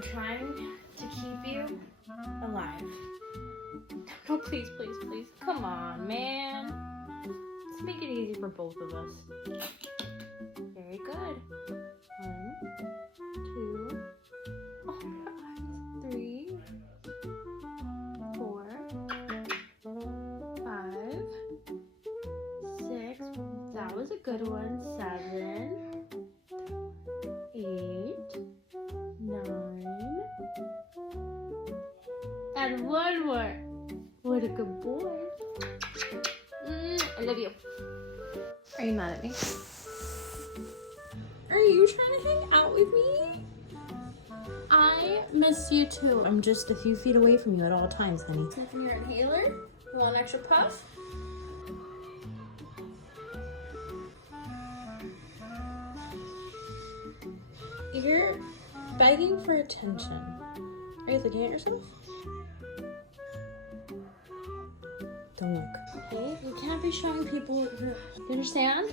I'm trying to keep you alive. No, please, please, please. Come on, man. Let's make it easy for both of us. Very good. 1, 2, oh God, 3, 4, 5, 6. That was a good one. 7, 8, 9, and one more. What a good boy. I love you. Are you mad at me? Are you trying to hang out with me? I miss you too. I'm just a few feet away from you at all times, honey. Sniffing your inhaler? You want an extra puff? You're begging for attention. Are you looking at yourself? Don't look. Okay, you can't be showing people. You understand?